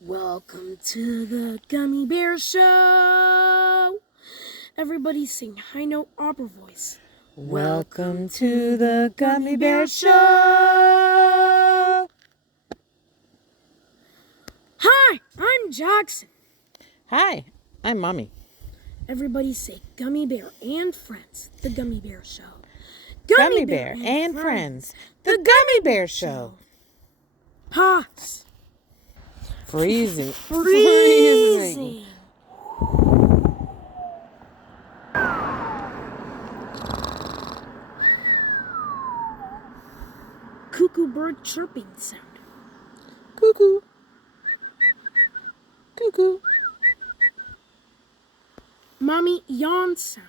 Welcome to the Gummibär Show. Everybody sing high note opera voice. Welcome to the Gummibär Show. Hi, I'm Jackson. Hi, I'm Mommy. Everybody say Gummibär and Friends, the Gummibär Show. Gummibär and Friends, the Gummibär Show. Pause. Freezing. Freezing. Cuckoo bird chirping sound. Cuckoo. Cuckoo. Mommy yawn sound.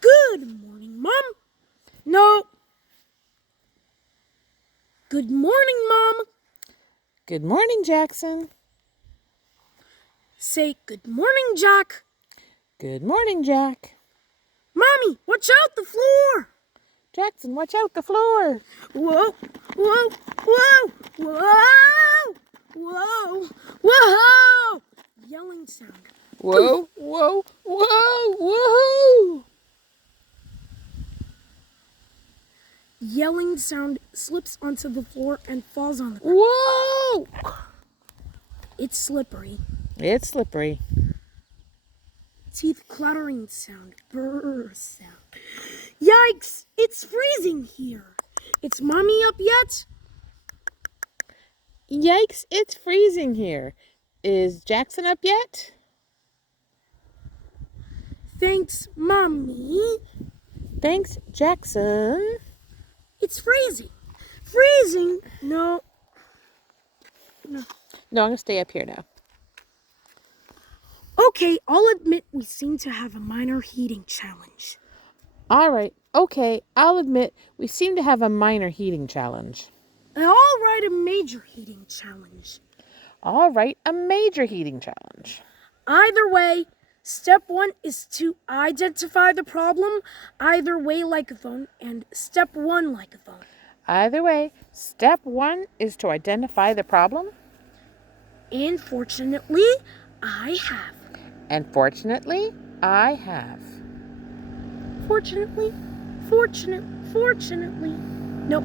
Good morning, Mom. No. Good morning, Mom. Good morning, Jackson. Say good morning, Jack. Good morning, Jack. Mommy, watch out the floor. Jackson, watch out the floor. Whoa, whoa, whoa, whoa, whoa, whoa. Yelling sound. Whoa, whoa, whoa, whoa. Yelling sound slips onto the floor and falls on the ground. Whoa. It's slippery. It's slippery. Teeth clattering sound. Brrr sound. Yikes! It's freezing here. Is Mommy up yet? Yikes, it's freezing here. Is Jackson up yet? Thanks, Mommy. Thanks, Jackson. It's freezing. Freezing? No. No, I'm going to stay up here now. Okay, I'll admit we seem to have a minor heating challenge. All right, okay, I'll admit we seem to have a minor heating challenge. All right, a major heating challenge. All right, a major heating challenge. Either way, step 1 is to identify the problem, either way like a phone, and step 1 like a phone. Either way, step 1 is to identify the problem. And fortunately, I have. And fortunately, I have. Fortunately. Nope.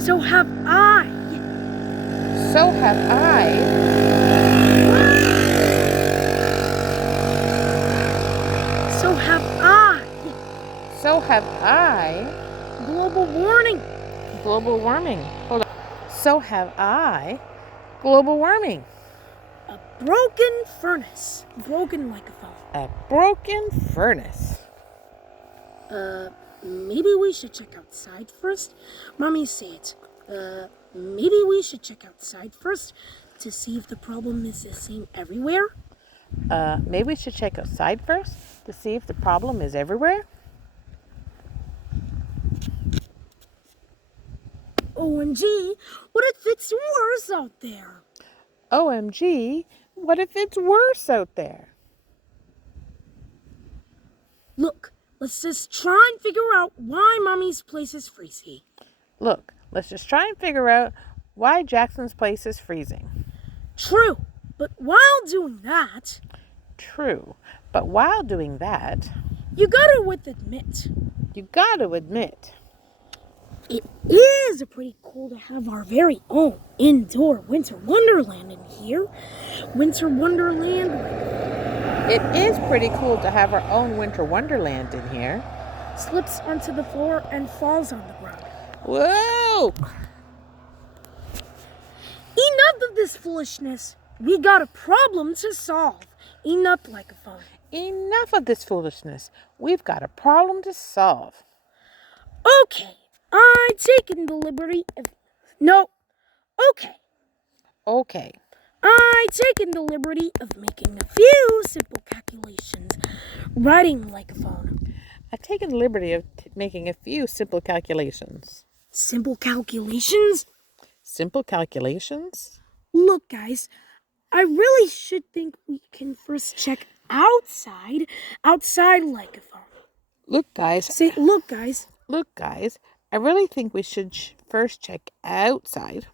So have I. So have I. So have I. So have I. Global warming. Global warming. Hold on. So have I. Global warming. A broken furnace. Broken like a phone. A broken furnace. Maybe we should check outside first. Mommy, say it. Maybe we should check outside first to see if the problem is the same everywhere. Maybe we should check outside first to see if the problem is everywhere. OMG, what if it's worse out there? OMG, what if it's worse out there? Look, let's just try and figure out why Mommy's place is freezing. Look, let's just try and figure out why Jackson's place is freezing. True, but while doing that... True, but while doing that... You gotta admit... It is pretty cool to have our very own indoor winter wonderland in here. Winter wonderland. It is pretty cool to have our own winter wonderland in here. Slips onto the floor and falls on the ground. Whoa! Enough of this foolishness. We got a problem to solve. Enough like a phone. Enough of this foolishness. We've got a problem to solve. Okay. I taken the liberty of... No. Okay. Okay. I taken the liberty of making a few simple calculations. Writing like a phone. I've taken the liberty of making a few simple calculations. Simple calculations? Simple calculations? Look, guys, I really should think we can first check outside. Outside like a phone. Look, guys. Say, look, guys. Look, guys. I really think we should first check outside.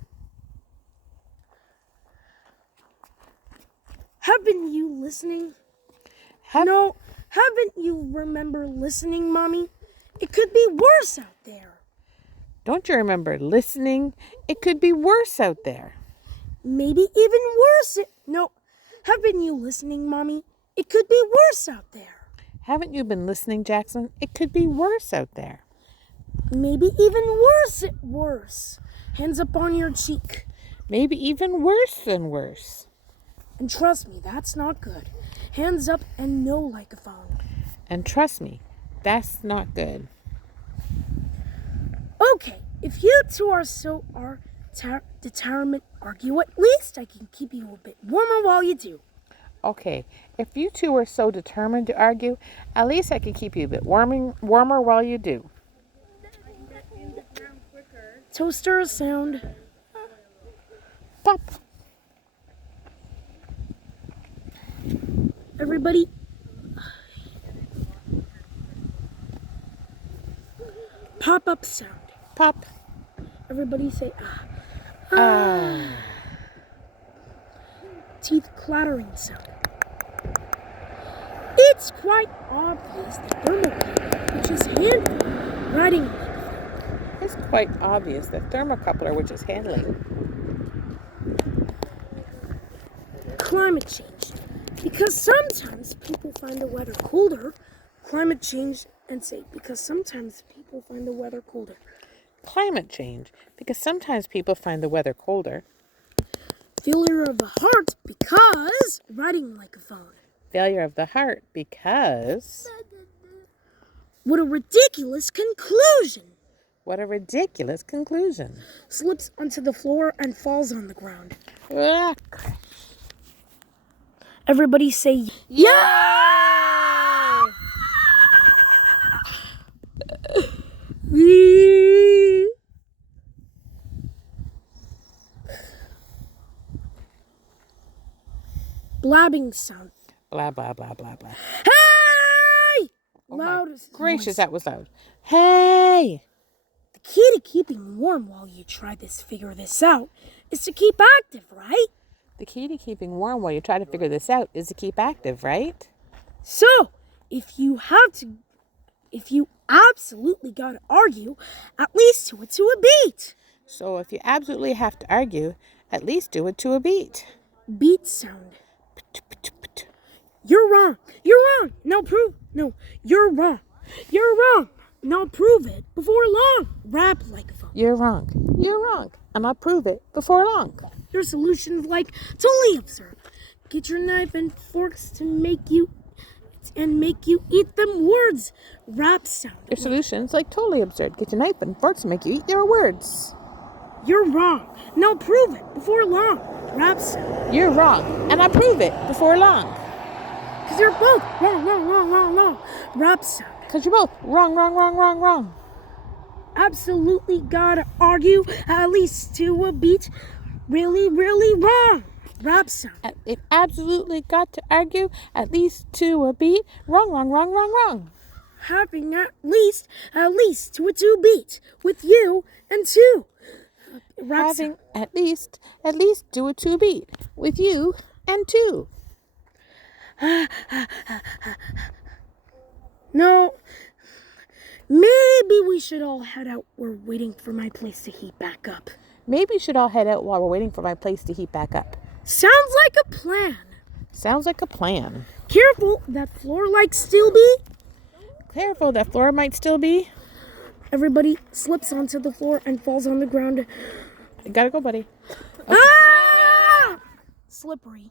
Haven't you listening? No, haven't you remember listening, Mommy? It could be worse out there. Don't you remember listening? It could be worse out there. Maybe even worse. No, haven't you listening, Mommy? It could be worse out there. Haven't you been listening, Jackson? It could be worse out there. Maybe even worse. Hands up on your cheek. Maybe even worse than worse. And trust me, that's not good. Hands up and no like a phone. And trust me, that's not good. Okay, if you two are determined argue, at least I can keep you a bit warmer while you do. Okay, if you two are so determined to argue, at least I can keep you a bit warmer while you do. Toaster sound. Pop. Everybody. Pop-up sound. Pop. Everybody say ah. Teeth clattering sound. It's quite obvious that thermocouple, which is handling riding. It's quite obvious that thermocoupler, which is handling climate change. Because sometimes people find the weather colder. Climate change and say because sometimes people find the weather colder. Climate change, because sometimes people find the weather colder. Failure of the heart because riding like a phone. Failure of the heart because... What a ridiculous conclusion. What a ridiculous conclusion. Slips onto the floor and falls on the ground. Ah. Everybody say, yeah! Blabbing sound. Blah, blah, blah, blah, blah. Hey! Oh Loudest gracious, voice. that was loud. Hey! The key to keeping warm while you figure this out is to keep active, right? The key to keeping warm while you try to figure this out is to keep active, right? So, if you absolutely gotta argue, at least do it to a beat. So if you absolutely have to argue, at least do it to a beat. Beat sound. You're wrong. You're wrong. No, you're wrong. You're wrong. Now prove it before long. Rap like a phone. You're wrong. You're wrong. And I'll prove it before long. Your solution's like totally absurd. Get your knife and forks to make you eat them words. Rap sound. Your solution's like totally absurd. Get your knife and forks to make you eat your words. You're wrong. Now prove it before long. Rap sound. You're wrong. And I'll prove it before long. Because you're both wrong. Rap sound. Because you're both wrong. Absolutely gotta argue, at least to a beat. Really wrong. Rap sound. It absolutely got to argue, at least to a beat. Wrong. Having at least to a two beat with you and two. Rap Having sound. at least do a two beat with you and two. No, maybe we should all head out. We're waiting for my place to heat back up. Maybe we should all head out while we're waiting for my place to heat back up. Sounds like a plan. Sounds like a plan. Careful, that floor like still be. Careful, that floor might still be. Everybody slips onto the floor and falls on the ground. Gotta go, buddy. Okay. Ah! Slippery.